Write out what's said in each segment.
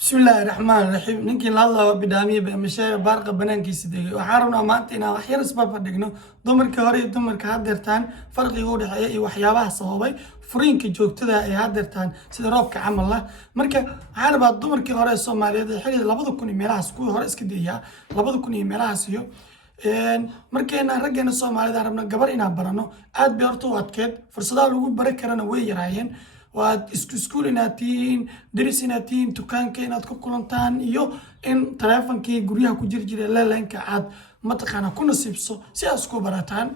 بسم الله الرحمن الرحيم نينكي الله بدامي بمشاي بارقة بنانكي سيدي وحارنا مانتينا وحير سبب دغنو dumarka hore iyo dumarka hadeertaan farqiga u dhaxeeya iyo waxyaabaha sababay furiinka joogtada ay hadeertaan sida roobka camal ah marka waxaan rabaa dumarkii hore Soomaaliyeed ee xilliga 2000 meelahaas kuwii hore iska deeyaa 2000 meelahaas iyo markeena raggeena Soomaalida rabna gabar inaan barano aad bay horto adkeed fursadaha lagu baran karana way yaraayeen waad iskuul inaad tihiin daris inaad tihiin dukaanka inaad ku kulantaan iyo in taleefankii guryaha ku jiray leelanka aad mataqaana ku nasiibso si aad isku barataan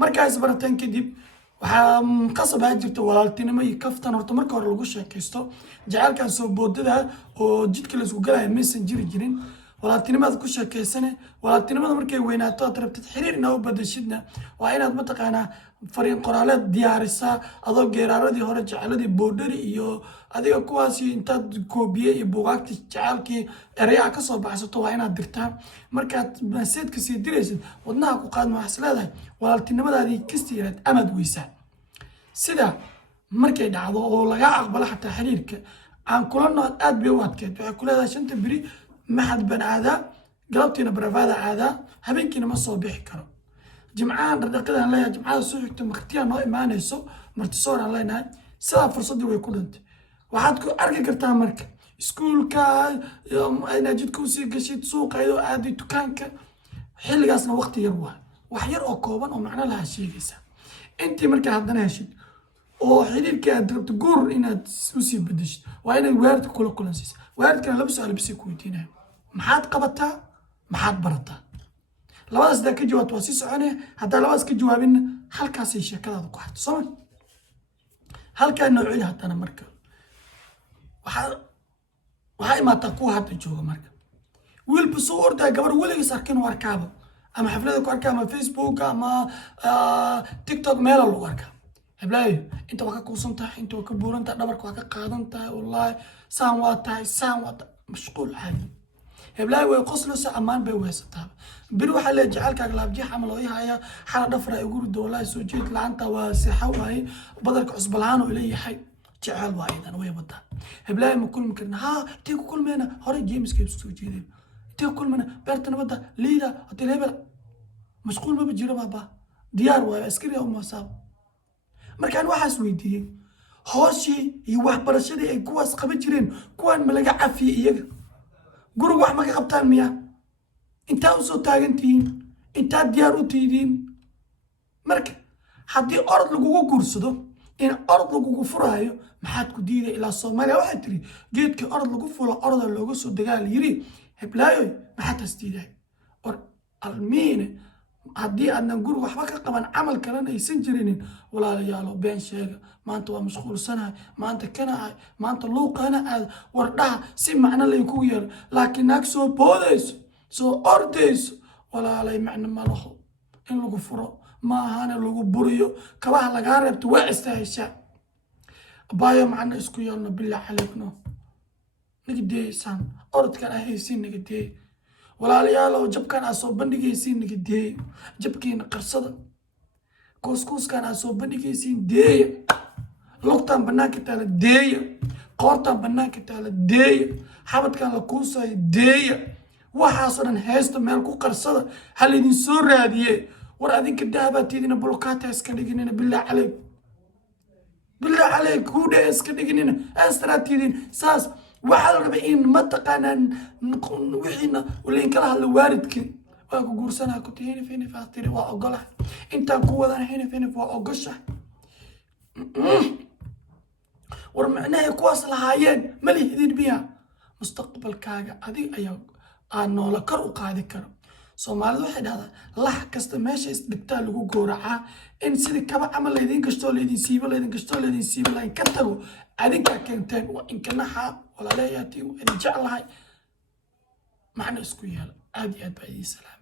markaas barataan kadib waxaa qasab ah jirto walaaltinimo iyo kaftan horta marka hore lagu sheekaysto jacaylkan soo boodada oo jidka la isku galay messenger jirin walaaltinimada ku sheekaysane walaaltinimada markay weynaato aad rabtid xiriir inaa u badashidna waa inaad mataqaana fariin qoraaleed diyaarisa adoo geeraaradii hore jacaladii boodari iyo adiga kuwaasi intaad koobiye iyo buugaagta jacaylkii erayaha ka soo baxsato waa inaad dirtaa markaad maseedka sii diraysid wadnaha ku qaadma waxaas leedahay walaaltinimadaadii kastiiraad amaad weysaa sida markay dhacdo oo laga aqbalo xataa xiriirka aan kula nool aad bay u adkeed waxay ku leedahay shanta biri maxad ban aadaa galabtiina barafada aadaa habeenkiina ma soo bixi karo jimcahan dhaqadan leeyahay jimcada soo xigta martiya noo imaanayso martisoor aan leenahay sidaa fursadii way ku dhantay waxaad ku arki kartaa marka iskuulka inaad jidka usii gashid suuqa iyadoo aaday dukaanka xilligaasna waqti yar waa wax yar oo kooban oo macno laha sheegaysa intii markaa haddana heshid oo xiriirka aad rabto guur inaad usii bedeshid waa inaad weerarka kula kulansiisa weerarkana laba su'aal bisi ku weydiinaya maxaad qabataa maxaad barataa labadaas daa ka jawaabto waa sii soconaya haddaa labadaas ka jawaabinna halkaasay sheekadaada ku harto sooma halkaa noocii haddana marka waxaa imaataa kuwa hadda jooga marka wiilba soo ordaa gabar weligiis arkin u arkaaba ama xaflada ku arkaa ama facebook ama tiktok meela lagu arkaa heblayo inta waa ka kuusan tahay inta waa ka buuran tahay dhabarka waa ka qaadan tahay wallaahi saan waa tahay mashquul caadi heblayo way qoslaysa ammaan bay weysataa biri waxaa leeyahay jacaylkaaga laabjeex ama loo yahayaa xala dhafra igu rido wallaahi soo jeed la'aanta waa seexa waaye badarka cusub lahaan oo leeyahay jacayl waa idan way badaa heblayo ma kulmi karna haa intee ku kulmeena hore james gibbs soo jeedeen intee ku kulmeena beerta nabadda liida hotel hebel mashquul ma jiro baaba diyaar waaye askari oo maasaab markaan waxaas weydiiyey hooshii iyo waxbarashadii ay kuwaas qaban jireen kuwaan ma laga cafiyey iyaga guriga wax ma ka qabtaan miya intaa usoo taagantihiin intaa diyaar u tihiin marka haddii orod lagugu guursado in orod lagugu furaayo maxaad ku diiday ilaa Soomaaliya waxay tiri geedka orod lagu fulo oroda looga soo dagaal yiri heblaayo maxaad tasdiiday or almiine haddii aadnan guri waxba ka qaban camal kalena aysan jirinin walaalayaalo been sheega maanta waa mashquulsanahay maanta kana ahay maanta luuqana aad wardhaha si macno lay kugu yeelo laakiin naag soo boodayso soo ordayso walaalay macno ma laho in lagu furo ma ahana lagu buriyo kabaha lagaa reebto waa istaaheshaa abaayo macno isku yeelno bilaa xaleegno nagdeeysan orodkan ahaysiin nagdeey walaalayaal oo jabkan aad soo bandhigaysiin nagdeey jabkiina qarsada kuuskuuskan aad soo bandhigaysiin deeya lugtan banaanka taala deeya qoortan banaanka taala deeya xabadkan la kuusayo deeya waxaasoo dhan haysta meel ku qarsada hal idin soo raadiye war adinka dahabaatiidina bulkaata iska dhiginina bilaa caleyk hudhe iska dhiginina astaraatiidin saas waxaa la rabay in mataqaanaan wixiina waliinkala hadla waalidkii waa ku guursanaa ku tihiin hinif tiri waa ogolahay intaan ku wadana hinif waa ogoshahay war macnahay kuwaas lahaayeen ma lihidin miya mustaqbalkaaga adig ayaa aan noola kor u qaadi karo Soomaalidu waxay dhahdaa lax kasta meesha isdhigtaa lagu gooracaa in sidii kaba camal laydin gashto laydin siibo layn ka tago adinkaa keenteen waa inkanaxa walaalayaati idin jeclahay macna isku yeela aad iyo aad baa idin salaam